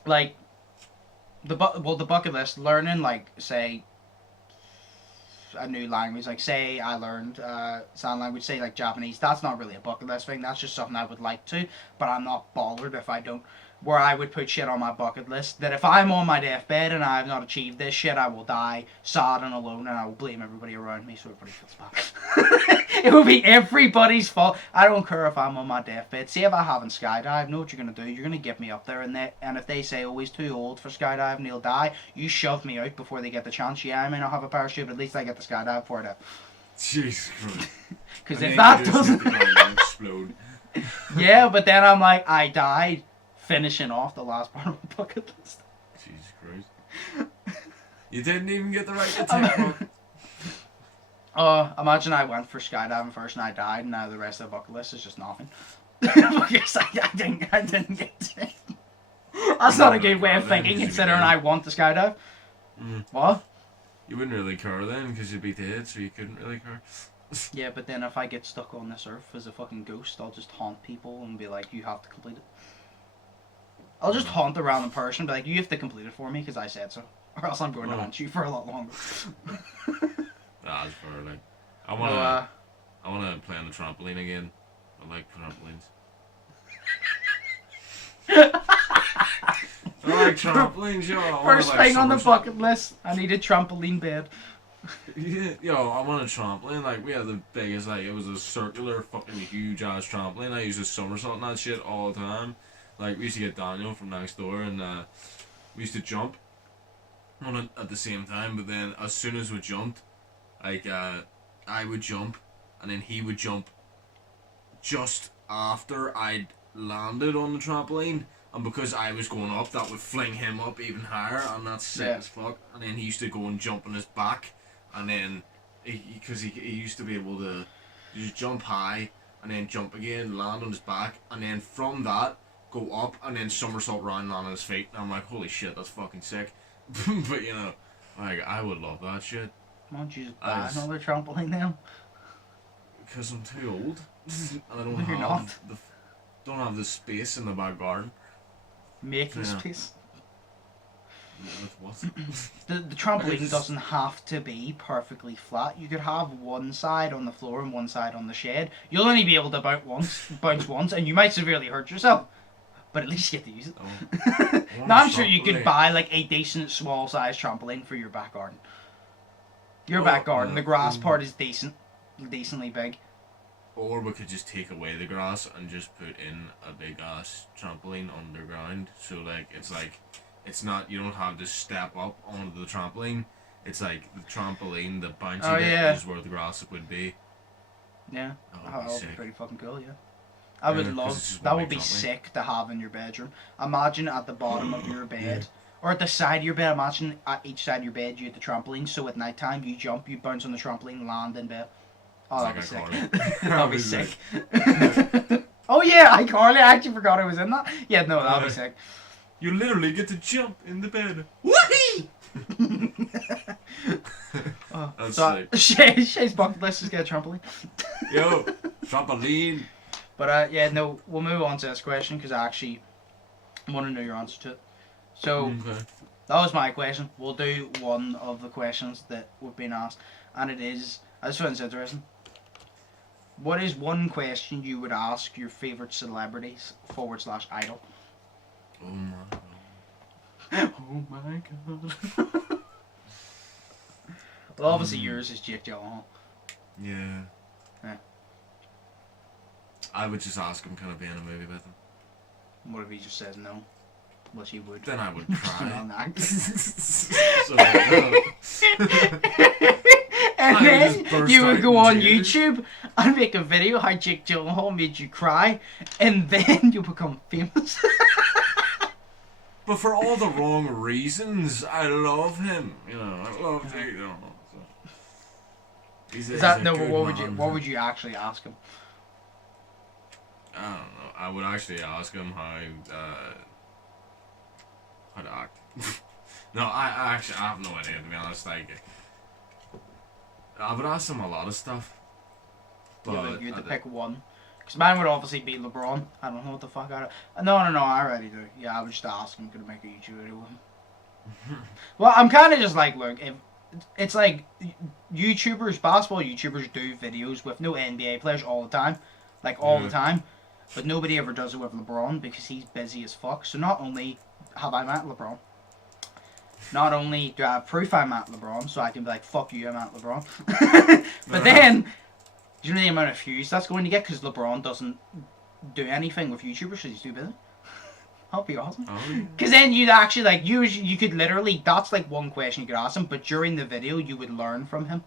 like the bucket list, learning, like, say a new language, like say I learned sign language, say like Japanese. That's not really a bucket list thing, that's just something I would like to, but I'm not bothered if I don't. Where I would put shit on my bucket list, that if I'm on my deathbed and I have not achieved this shit, I will die sad and alone, and I will blame everybody around me, so everybody feels bad. It will be everybody's fault. I don't care if I'm on my deathbed. See, if I haven't skydived, know what you're going to do. You're going to get me up there, and if they say, oh, he's too old for skydiving, he'll die, you shove me out before they get the chance. Yeah, I may not have a parachute, but at least I get the skydive before that. Jesus Christ. Because if that doesn't... explode. Yeah, but then I'm like, I died finishing off the last part of my bucket list. Jesus Christ. You didn't even get the right to take one. Imagine I went for skydiving first and I died, and now the rest of the bucket list is just nothing. Because I didn't get to it. That's not a good way of thinking, considering I want to skydive. What? You wouldn't really care then, because you'd be dead, so you couldn't really care. Yeah, but then if I get stuck on this earth as a fucking ghost, I'll just haunt people and be like, you have to complete it. I'll just haunt a random person and be like, you have to complete it for me because I said so. Or else I'm going to haunt you for a lot longer. That's fair, like. I wanna play on the trampoline again. I like trampolines. I like trampolines, yo. First thing on the bucket list, I need a trampoline bed. Yeah, yo, I want a trampoline. Like, we had the biggest, like, it was a circular, fucking huge ass trampoline. I used to somersault and that shit all the time. Like, we used to get Daniel from next door, and we used to jump on it at the same time. But then, as soon as we jumped, like, I would jump, and then he would jump just after I'd landed on the trampoline. And because I was going up, that would fling him up even higher, and that's sick as fuck. And then he used to go and jump on his back, and then, because he used to be able to just jump high, and then jump again, land on his back, and then from that, go up, and then somersault round, land on his feet. And I'm like, holy shit, that's fucking sick. But, you know, like, I would love that shit. Why don't you just buy another trampoline now? Because I'm too old, and I don't have the space in the back garden. Making space. With what? The trampoline doesn't have to be perfectly flat. You could have one side on the floor and one side on the shed. You'll only be able to bounce once, and you might severely hurt yourself. but at least you get to use it. Oh. Now I'm sure you could buy like a decent small size trampoline for your back garden. Your back garden, the grass part is decently big. Or we could just take away the grass and just put in a big ass trampoline underground. So it's not, you don't have to step up onto the trampoline. It's like the trampoline, the bouncy bit is where the grass would be. Yeah, that would be pretty fucking cool. Yeah, I would love that. Would be sick to have in your bedroom. Imagine at the bottom of your bed. Or at the side of your bed. Imagine at each side of your bed you have the trampoline. So at night time you jump, you bounce on the trampoline, land in bed. Oh, that'd be sick. That'd be sick. Oh yeah, iCarly. I actually forgot I was in that. Yeah, no, that'd be sick. You literally get to jump in the bed. Whee! So Shay's bucket list is get a trampoline. Yo, trampoline. But yeah, no, we'll move on to this question because I actually want to know your answer to it. So that was my question. We'll do one of the questions that we've been asked, and it is, I just find this interesting. What is one question you would ask your favorite celebrities /idol? Oh my god. Oh my god. Well, obviously yours is Jake Gyllenhaal. Yeah. I would just ask him, can I be in a movie with him? What if he just says no? Which he would. Then I would cry. And then you would go on YouTube and make a video how Jake Gyllenhaal made you cry, and then you become famous. But for all the wrong reasons, I love him. You know, I love Jake Gyllenhaal. So. What would you actually ask him? I don't know. I would actually ask him how to act. No, I have no idea, to be honest. Like, I would ask him a lot of stuff. But you had to pick one. Because mine would obviously be LeBron. I don't know what the fuck I... No, I already do. Yeah, I would just ask him, could I make a YouTube video with him? Well, I'm kind of just like, look, if it's like basketball YouTubers do videos with no NBA players all the time. Like, all the time. But nobody ever does it with LeBron because he's busy as fuck. So not only have I met LeBron, not only do I have proof I met LeBron, so I can be like, fuck you, I met LeBron. But then, do you know the amount of views that's going to get? Because LeBron doesn't do anything with YouTubers because he's too busy. That'll be awesome. Because then you'd actually, like, you could literally, that's like one question you could ask him, but during the video, you would learn from him.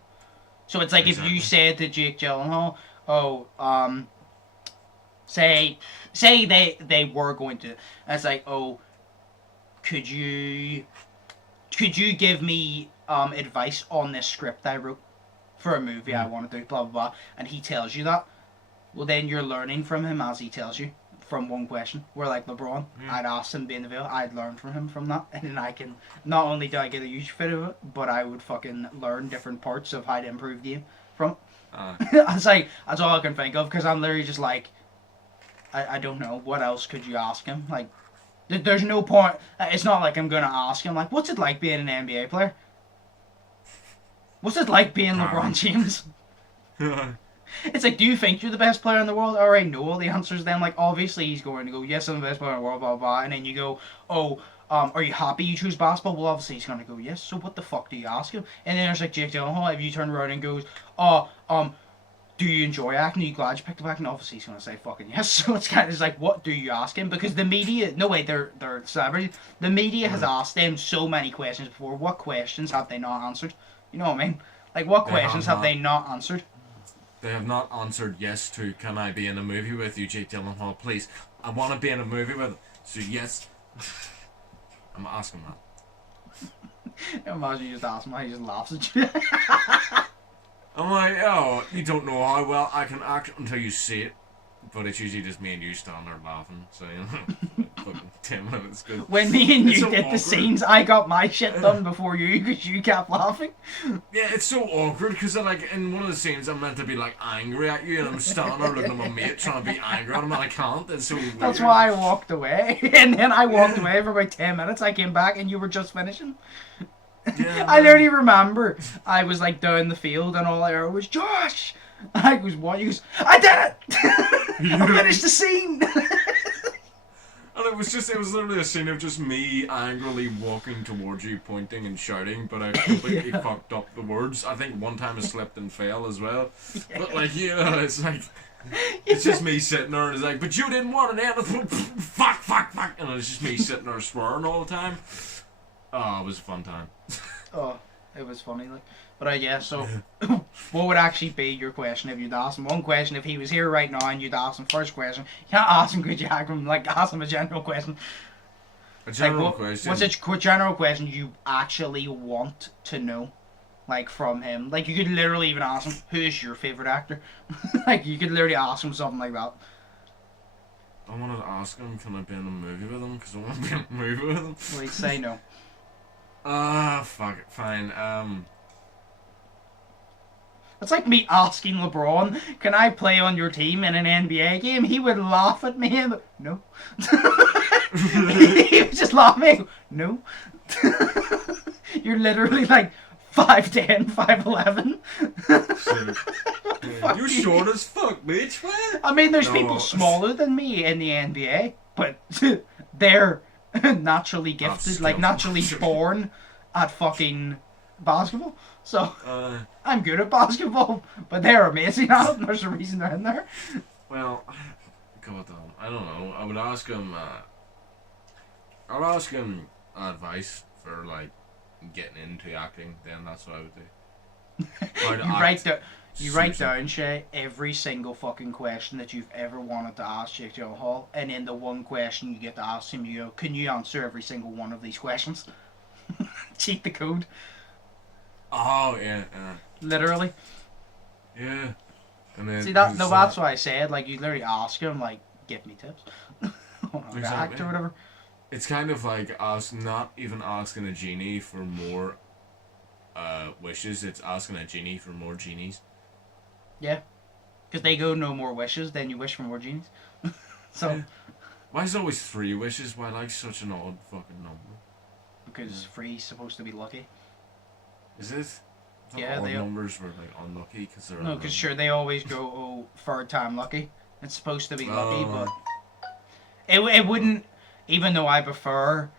So it's like if you said to Jake Gyllenhaal, say they were going to, and it's like, oh, could you give me advice on this script I wrote for a movie I want to do, blah blah blah, and he tells you that, well then you're learning from him as he tells you from one question. Where like LeBron, I'd ask him to be in the video, I'd learn from him from that, and then I can, not only do I get a YouTube video of it, but I would fucking learn different parts of how to improve the game from it. It's like, that's all I can think of, because I'm literally just like, I don't know, what else could you ask him? Like, there's no point, it's not like I'm going to ask him, like, what's it like being an NBA player? What's it like being LeBron James? It's like, do you think you're the best player in the world? I already know all the answers then. Like, obviously he's going to go, yes, I'm the best player in the world, blah, blah, blah. And then you go, oh, are you happy you choose basketball? Well, obviously he's going to go, yes. So what the fuck do you ask him? And then there's like Jake Gyllenhaal, if you turn around and goes, do you enjoy acting? Are you glad you picked up acting? Obviously he's going to say fucking yes. So it's kind of like, what do you ask him? Because the media, no way, they're celebrities. The media has asked them so many questions before. What questions have they not answered? You know what I mean? Like, what questions have they not answered? They have not answered yes to, can I be in a movie with you, Jake Gyllenhaal, please. I want to be in a movie with him. So yes. I'm asking that. Imagine you just ask him how he just laughs at you. I'm like, oh, you don't know how well I can act until you see it. But it's usually just me and you standing there laughing. So, you know, fucking 10 minutes good. When me and you did the scenes, I got my shit done before you because you kept laughing. Yeah, it's so awkward because, like, in one of the scenes, I'm meant to be, like, angry at you and I'm standing there looking at my mate trying to be angry at him and I can't. It's so weird. That's why I walked away. And then I walked away for about 10 minutes. I came back and you were just finishing. Yeah, I literally remember I was, like, down the field and all I heard was, Josh! I was what? He goes, I did it! I finished the scene! And it was literally a scene of just me angrily walking towards you, pointing and shouting, but I completely fucked up the words. I think one time I slipped and fell as well. Yeah. But like, you know, it's like, it's just me sitting there and it's like, but you didn't want an end. Fuck. And it's just me sitting there swearing all the time. Oh, it was a fun time. Oh, it was funny, like. But yeah, so what would actually be your question if you'd ask him? One question, if he was here right now and you'd ask him first question, you can't ask him, could you ask him, like, ask him a general question? A general question? What's a general question you actually want to know, like, from him? Like, you could literally even ask him, who's your favourite actor? Like, you could literally ask him something like that. I wanted to ask him, can I be in a movie with him? Because I want to be in a movie with him. Well, he'd say no. Fuck it, fine, It's like me asking LeBron, can I play on your team in an NBA game? He would laugh at me and no. He would just laugh at me. No. You're literally like 5'10", 5'11". You're short as fuck, bitch. What? I mean, there's people smaller than me in the NBA, but they're naturally gifted, like naturally born at fucking basketball. So, I'm good at basketball, but they're amazing at it, and there's a reason they're in there. Well, God damn, I don't know. I would ask him, advice for, like, getting into acting, then that's what I would do. You write down, Shay, every single fucking question that you've ever wanted to ask Jake Gyllenhaal, and in the one question you get to ask him, you go, can you answer every single one of these questions? Cheat the code. Oh, yeah. Literally. Yeah. And then see, that's what I said. Like, you literally ask him, like, give me tips. On how to act or whatever. It's kind of like us not even asking a genie for more wishes. It's asking a genie for more genies. Yeah. Because they go no more wishes, then you wish for more genies. So. Yeah. Why is it always 3 wishes? Why like such an odd fucking number? Because 3 is supposed to be lucky. Is it? Yeah, odd numbers were like unlucky because they're. No, because sure they always go third time lucky. It's supposed to be lucky, but it wouldn't. Even though I prefer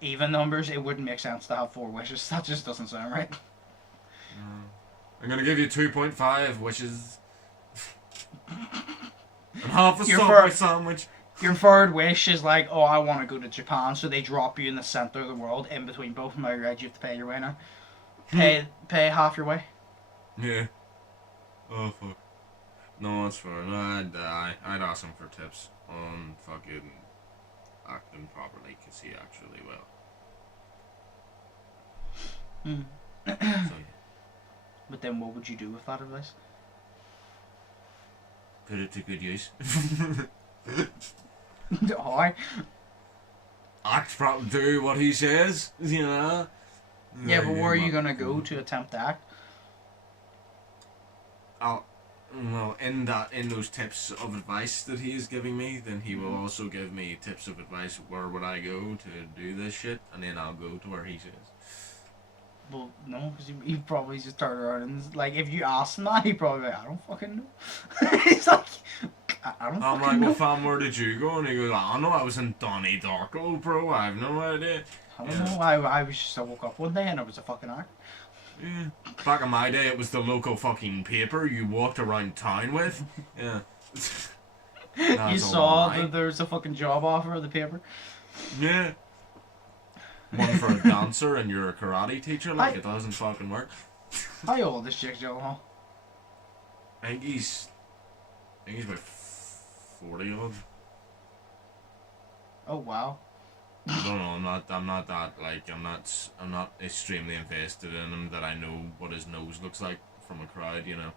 even numbers, it wouldn't make sense to have 4 wishes. That just doesn't sound right. I'm gonna give you 2.5 wishes. And half a Subway sandwich. Your third wish is like, oh, I want to go to Japan, so they drop you in the center of the world, in between both of them. Right, you have to pay your way now. Pay half your way. Yeah. Oh fuck. No, that's fine. I'd ask him for tips on fucking acting properly, because he actually will. So, yeah. But then what would you do with that advice? Put it to good use. Why? Act properly, do what he says, you know? Yeah, but where are you gonna go to attempt to act? Well, in those tips of advice that he is giving me, then he will also give me tips of advice where would I go to do this shit, and then I'll go to where he says. Well, no, because he probably just turned around and, like, if you ask him that, he'd probably be like, I don't fucking know. He's like, I don't fucking know. Well, fam, where did you go? And he goes, I don't know, I was in Donnie Darko, bro, I have no idea. I don't know, I was just, I woke up one day and it was a fucking act. Yeah. Back in my day, it was the local fucking paper you walked around town with. Yeah. You saw that there's a fucking job offer in the paper? Yeah. One for a dancer and you're a karate teacher, like it doesn't fucking work. How old is Jake Gyllenhaal? I think he's about 40 odd. Oh wow. I don't know, I'm not that, like, I'm not extremely invested in him that I know what his nose looks like from a crowd, you know.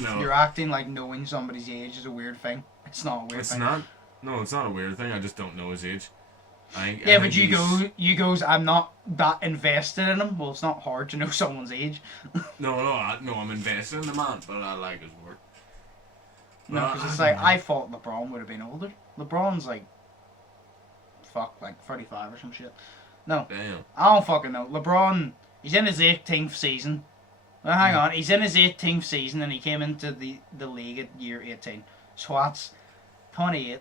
No. You're acting like knowing somebody's age is a weird thing. It's not a weird thing. It's not. No, it's not a weird thing, I just don't know his age. But you goes, I'm not that invested in him. Well, it's not hard to know someone's age. No, I'm invested in the man, but I like his work. No, because it's like, I thought LeBron would have been older. LeBron's like, like 35 or some shit. No, damn. I don't fucking know. LeBron, he's in his 18th season. Well, hang on, he's in his 18th season and he came into the league at year 18. So that's 28.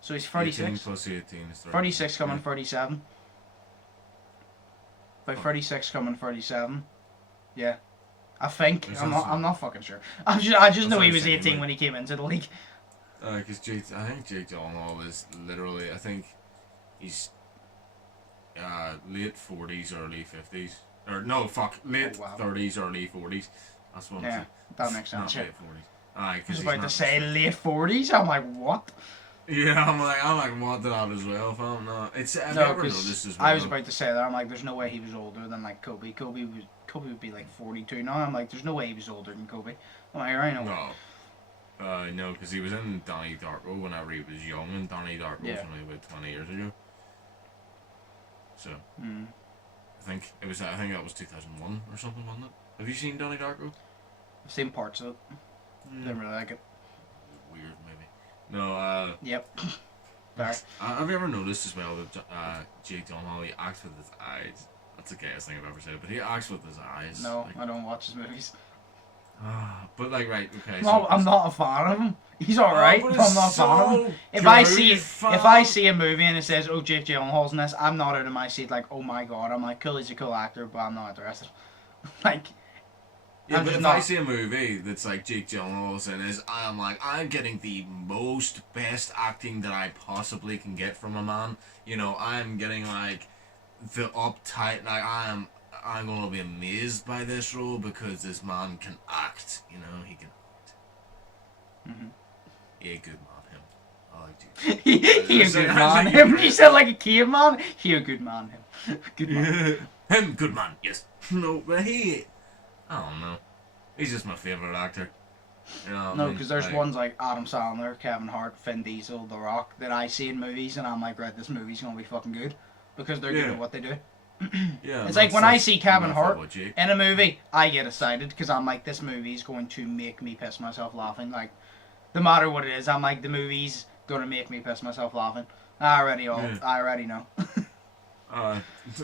So he's 18 36. plus 18 is 30. 36 coming Yeah. 37. By 36 coming 37. Yeah. I think. I'm not fucking sure. I just know he was 18 when he came into the league. Because I think Jake Gyllenhaal is literally, I think he's late 40s, early 50s. Or no, fuck, late 30s, early 40s. That's what I'm saying. That makes sense. Not late 40s. I was about to say late 40s. I'm like, what? Yeah, I'm like, what that as well, fam? No, it's I've never noticed as well. I was about to say that. I'm like, there's no way he was older than like Kobe. Kobe would be like 42 now. I'm like, there's no way he was older than Kobe. I'm like, I know. No. No, because he was in Donnie Darko whenever he was young, and Donnie Darko was only about 20 years ago. So, I think that was 2001 or something, wasn't it? Have you seen Donnie Darko? I've seen parts of it. Didn't really like it. Weird, maybe. No, Yep. Sorry. Have you ever noticed as well that Jake Gyllenhaal, he acts with his eyes? That's the gayest thing I've ever said, but he acts with his eyes. No, I don't watch his movies. But like, right, okay. No, I'm not a fan of him. He's alright, but I'm not a fan of him. If I see a movie and it says, "Oh, Jake Gyllenhaal's in this," I'm not out of my seat like, "Oh my god!" I'm like, "Cool, he's a cool actor," but I'm not interested. Like, yeah, but if I see a movie that's like Jake Gyllenhaal's in it, I'm like, I'm getting the best acting that I possibly can get from a man. You know, I'm getting like the uptight, like I'm gonna be amazed by this role because this man can act. You know, he can act. Yeah, good man, him. I like you. He a good man, him. You said like a caveman. He a good man, him. Good man. Him, good man. Yes. No, but I don't know. He's just my favourite actor. You know no, because there's ones like Adam Sandler, Kevin Hart, Vin Diesel, The Rock that I see in movies and I'm like, right, this movie's gonna be fucking good because they're good at what they do. Yeah, it's like when I see Kevin Hart in a movie, I get excited because I'm like, this movie is going to make me piss myself laughing. Like, no matter what it is, I'm like, the movie's gonna make me piss myself laughing. I already know.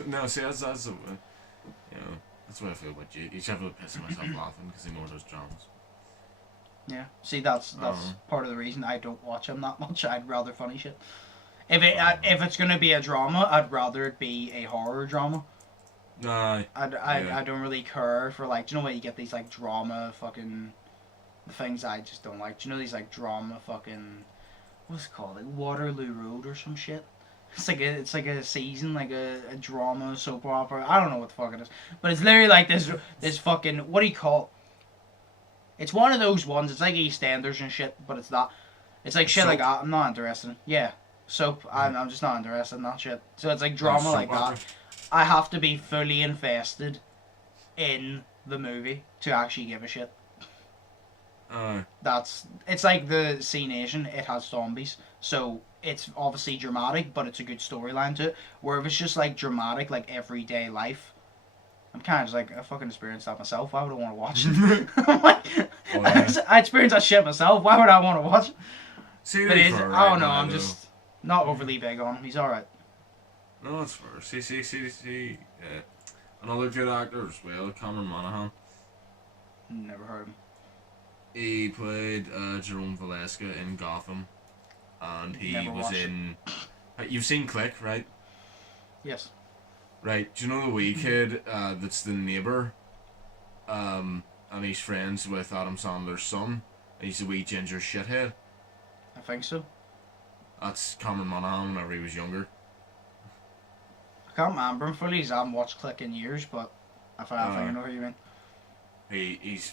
No, see, that's you know, that's what I feel about Jake. He's definitely pissing myself laughing because he knows those dramas. Yeah, see, that's part of the reason I don't watch him that much. I'd rather funny shit. If it's gonna be a drama, I'd rather it be a horror drama. I don't really care for like, do you know when you get these like drama fucking things I just don't like. Do you know these like drama fucking, what's it called, like Waterloo Road or some shit? It's like a season, like a drama soap opera. I don't know what the fuck it is, but it's literally like this fucking, what do you call it? It's one of those ones. It's like EastEnders and shit, but it's not. It's like shit like that. I'm not interested. Yeah, soap. I'm just not interested in that shit. So it's like drama like that. I have to be fully invested in the movie to actually give a shit. It's like the C Nation. It has zombies, so it's obviously dramatic, but it's a good storyline to it. Where if it's just like dramatic, like everyday life, I'm kind of just like, I fucking experienced that myself. Why would I want to watch it? I'm like, I experienced that shit myself. Why would I want to watch it? But I don't know. I'm just not overly big on him. He's all right. No, it's fair. See. Another good actor as well, Cameron Monaghan. Never heard of him. He played Jerome Valeska in Gotham, and he was in. You've seen Click, right? Yes. Right. Do you know the wee kid that's the neighbour? And he's friends with Adam Sandler's son. He's a wee ginger shithead. I think so. That's Cameron Monaghan whenever he was younger. I can't remember him fully. I haven't watched Click in years, but I think I know who you mean.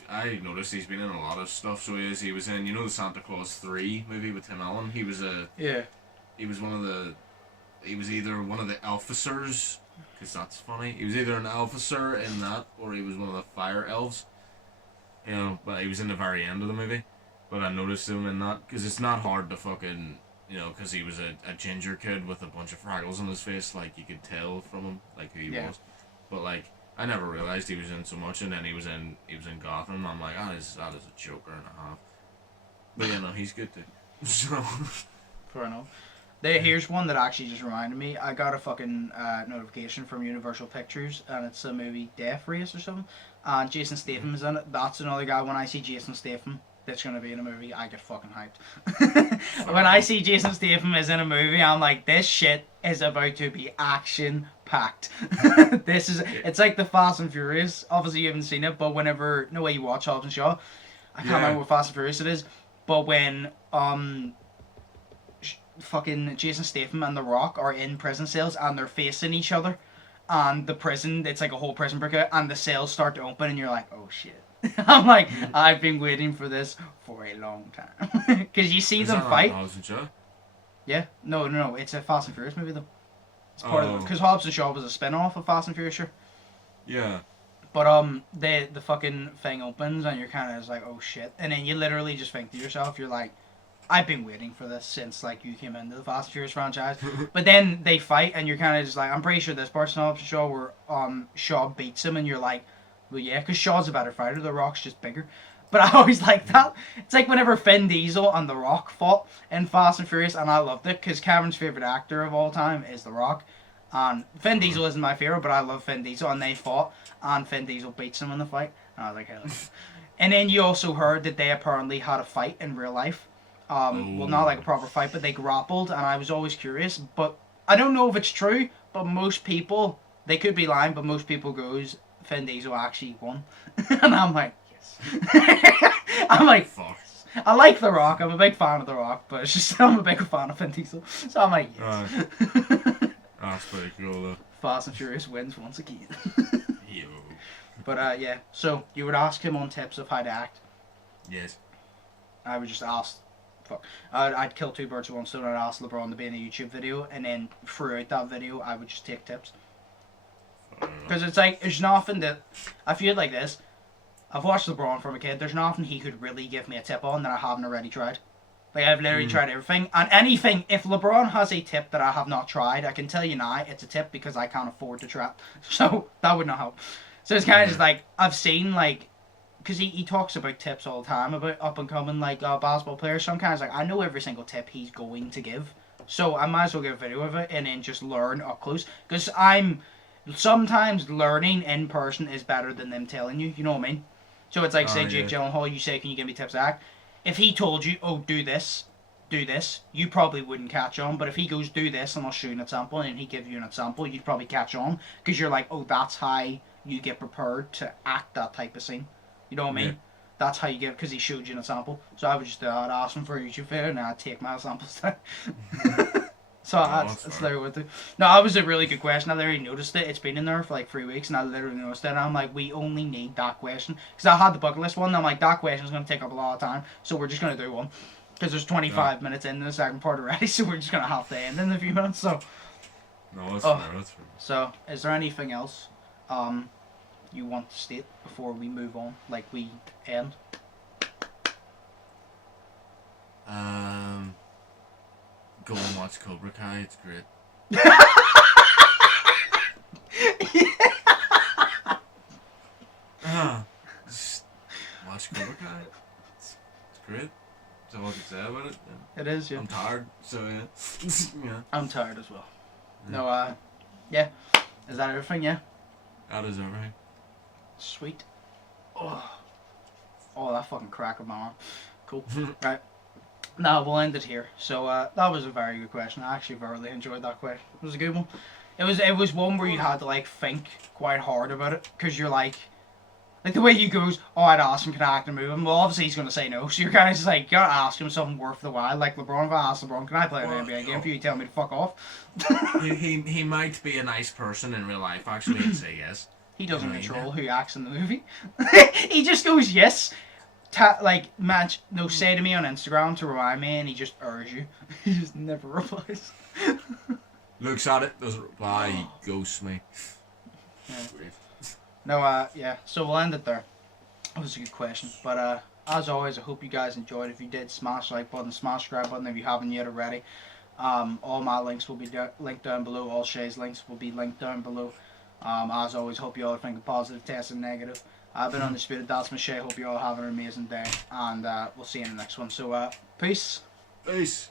I noticed he's been in a lot of stuff. So he was in, you know, the Santa Claus 3 movie with Tim Allen. He was He was either one of the officers, because that's funny. He was either an officer in that, or he was one of the fire elves. You know, but he was in the very end of the movie. But I noticed him in that, because it's not hard to fucking, you know, because he was a ginger kid with a bunch of freckles on his face, like, you could tell from him, like, who he was. But, like, I never realised he was in so much, and then he was in Gotham. I'm like, that is a joker and a half. But yeah, no, he's good too. So fair enough. Here's one that actually just reminded me. I got a fucking notification from Universal Pictures, and it's a movie Death Race or something. And Jason Statham is in it. That's another guy. When I see Jason Statham that's going to be in a movie, I get fucking hyped. When I see Jason Statham is in a movie, I'm like, this shit is about to be action-packed. It's like the Fast and Furious. Obviously, you haven't seen it, but whenever, no way you watch Hobbs and Shaw, I can't remember what Fast and Furious it is, but when, fucking Jason Statham and The Rock are in prison cells and they're facing each other, and the prison, it's like a whole prison breakout, and the cells start to open, and you're like, oh shit. I'm like, I've been waiting for this for a long time. Because you see them fight. Hobbs and Shaw? Yeah. No. It's a Fast and Furious movie, though. It's part of it. Because Hobbs and Shaw was a spin-off of Fast and Furious, sure. Yeah. But, the fucking thing opens, and you're kind of just like, oh shit. And then you literally just think to yourself, you're like, I've been waiting for this since, like, you came into the Fast and Furious franchise. But then they fight, and you're kind of just like, I'm pretty sure this part's in Hobbs and Shaw where, Shaw beats him, and you're like, well, yeah, because Shaw's a better fighter, The Rock's just bigger. But I always like that. It's like whenever Vin Diesel and The Rock fought in Fast and Furious, and I loved it, because Cameron's favourite actor of all time is The Rock. And Vin Diesel isn't my favourite, but I love Vin Diesel, and they fought, and Vin Diesel beats him in the fight. And I was like, hell. And then you also heard that they apparently had a fight in real life. Well, not like a proper fight, but they grappled, and I was always curious. But I don't know if it's true, but most people, they could be lying, but most people goes, Vin Diesel actually won. And I'm like, yes. I'm like, fuck. I like The Rock. I'm a big fan of The Rock, but it's just I'm a big fan of Vin Diesel. So I'm like, yes. That's pretty cool, though. Fast and Furious wins once again. Yo. But yeah, so you would ask him on tips of how to act. Yes. I would just ask. Fuck. I'd kill two birds with one stone. I'd ask LeBron to be in a YouTube video, and then throughout that video, I would just take tips. Because it's like, there's nothing that, I feel like this, I've watched LeBron from a kid, there's nothing he could really give me a tip on that I haven't already tried. Like, I've literally tried everything, and anything, if LeBron has a tip that I have not tried, I can tell you now, it's a tip because I can't afford to try it. So, that would not help. So it's kind of just like, I've seen, like, because he talks about tips all the time, about up-and-coming, like, basketball players, so I'm kind of like, I know every single tip he's going to give. So, I might as well get a video of it, and then just learn up close, because sometimes learning in person is better than them telling you, you know what I mean? So it's like, say Jake Gyllenhaal, you say, can you give me tips to act? If he told you, oh, do this, you probably wouldn't catch on. But if he goes, do this, and I'll show you an example, and he give you an example, you'd probably catch on. Because you're like, oh, that's how you get prepared to act that type of scene. You know what I mean? Yeah. That's how you get, because he showed you an example. So I would just I'd ask him for a YouTube video, and I'd take my examples down. So that's literally what the. No, that was a really good question. I literally noticed it. It's been in there for like 3 weeks, and I literally noticed it. And I'm like, we only need that question. Because I had the bucket list one, and I'm like, that question's going to take up a lot of time, so we're just going to do one. Because there's 25 minutes into the second part already, so we're just going to have to end in a few minutes. So. No, that's fair. That's fair. So, is there anything else you want to state before we move on? Like, we end? Go and watch Cobra Kai, it's great. Just watch Cobra Kai. It's great. That's all I can say about it. Yeah. It is, yeah. I'm tired, so yeah. Yeah. I'm tired as well. No, yeah. Is that everything, yeah? That is everything. Sweet. Oh, that fucking crack of my arm. Cool. Right. Now we'll end it here. So that was a very good question. I actually really enjoyed that question. It was a good one. It was one where you had to like think quite hard about it, because you're like the way you goes, oh, I'd ask him, can I act and move him? Well, obviously he's gonna say no, so you're kind of just like, you gotta ask him something worth the while. Like LeBron, if I ask LeBron, can I play an NBA game for you? Tell me to fuck off. he might be a nice person in real life actually and say yes. He doesn't control who acts in the movie. He just goes yes. Say to me on Instagram to remind me, and he just urges you. He just never replies. Looks at it, doesn't reply, he ghosts me. Yeah. No, yeah, so we'll end it there. That was a good question. But as always, I hope you guys enjoyed. If you did, smash the like button, smash the subscribe button if you haven't yet already. All my links will be linked down below. All Shay's links will be linked down below. As always, hope you all are thinking positive, testing negative. I've been Undisputed, that's my Shay. Hope you all have an amazing day, and we'll see you in the next one. So, peace. Peace.